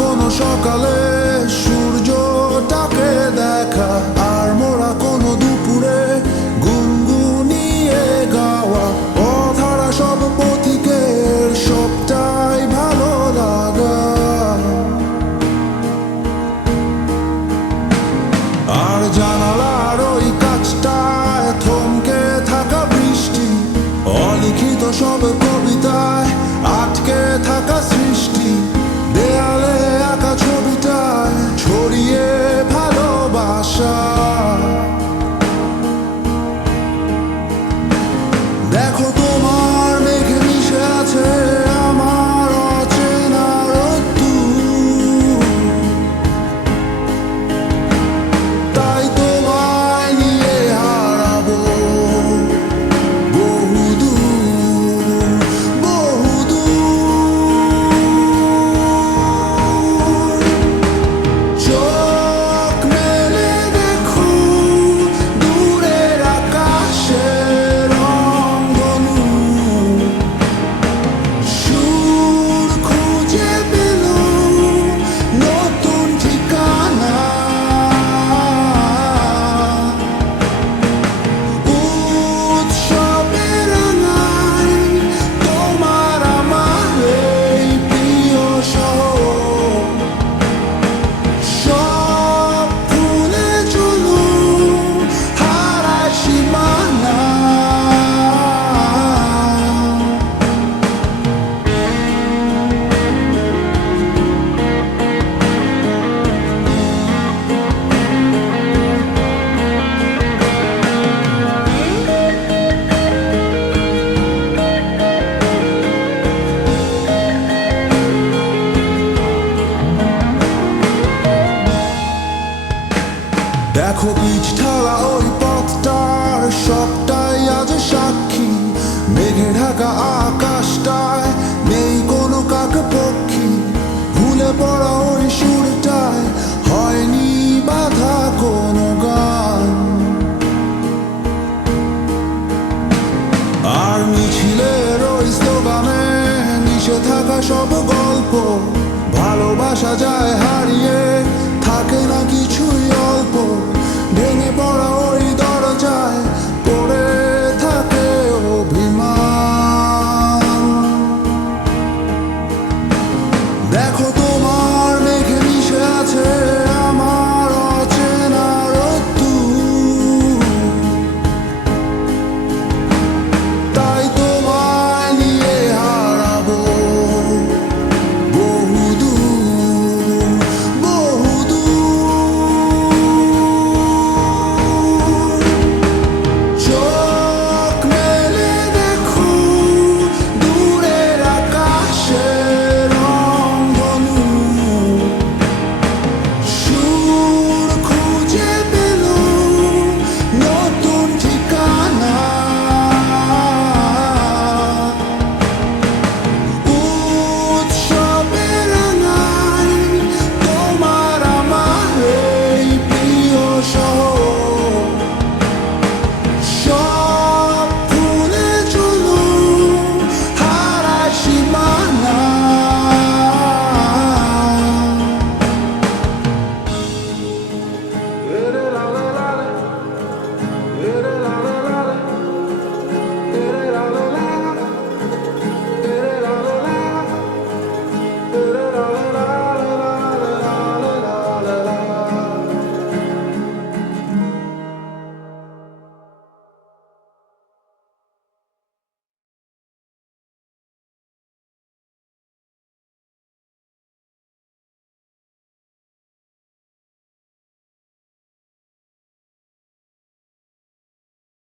কোনো সকালে সূর্যটাকে দেখা, আর মোরা কোনো দুপুরে গুনগুনিয়ে গাওয়া অধারা সব পথিকের সবটাই ভালো লাগা। আর জানালার ওই কাছটায় থমকে থাকা বৃষ্টি, অলিখিত সব কবিতায় আটকে থাকা সৃষ্টি, দেয়ালে আঁকা ছবিটায় ছড়িয়ে ভালোবাসা। দেখো তোমার মেঘে মিশে আছে আমার অচেনা রোদ্দুর, তাই তোমায় নিয়ে হারাবো বহুদূর বহুদূর। চোখ মেলে দেখো দূরের আকাশের রংধনু, সুর খুঁজে পেল নতুন ঠিকানা। উৎসবের রাঙায় তোমার আমার এই প্রিয় শহর, সব ভুলে চলো হারায় সীমানা। দেখো পিচ ঢালা ওই পথটার সবটাই আজ সাক্ষী, মেঘে ঢাকা আকাশটায় নেই কোনো কাক পক্ষী, ভুলে পড়া ওই সুরটায় হয়নি বাধা কোনো গান। আর মিছিলের ওই স্লোগানে মিশে থাকা সব গল্প, ভালোবাসা যায় হারিয়ে থাকে না কিছুই অল্প, ভেঙে পড়া ওই দরজায়